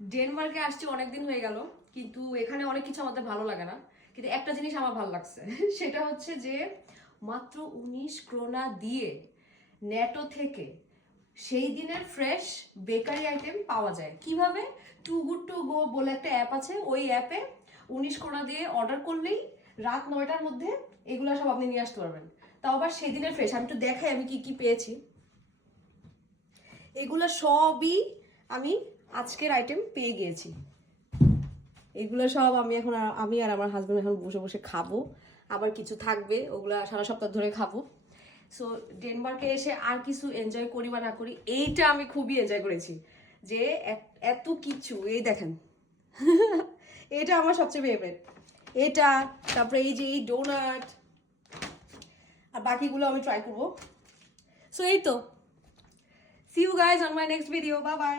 ডেনমার্কে আসছি অনেকদিন হয়ে গেল, কিন্তু এখানে অনেক কিছু আমাদের ভালো লাগে না, কিন্তু একটা জিনিস আমার ভালো লাগছে। সেটা হচ্ছে যে মাত্র 19 ক্রোনা দিয়ে নেটো থেকে সেই দিনের ফ্রেশ বেকারি আইটেম পাওয়া যায়। কিভাবে? টু গুড টু গো বলে একটা অ্যাপ আছে, ওই অ্যাপে 19 ক্রোনা দিয়ে অর্ডার করলেই রাত 9টার মধ্যে এগুলো সব আপনি নিয়ে আসতে পারবেন। তাও আবার সেই দিনের ফ্রেশ। আমি একটু দেখাই আমি কি কি পেয়েছি। এগুলো সবই আমি আজকের আইটেম পেয়ে গিয়েছি। এগুলো সব আমি এখন আমি আর আমার হাজব্যান্ড এখন বসে বসে খাবো। আবার কিছু থাকবে, ওগুলা সারা সপ্তাহ ধরে খাবো। সো ডেনমার্কে এসে আর কিছু এনজয় করি বা না করি, এইটা আমি খুবই এনজয় করেছি যে এত কিছু। এই দেখেন, এটা আমার সবচেয়ে ফেভারিট। এটা, তারপরে এই যে এই ডোনাট, আর বাকিগুলো আমি ট্রাই করবো। সো এই তো, see you guys on my next video, bye by.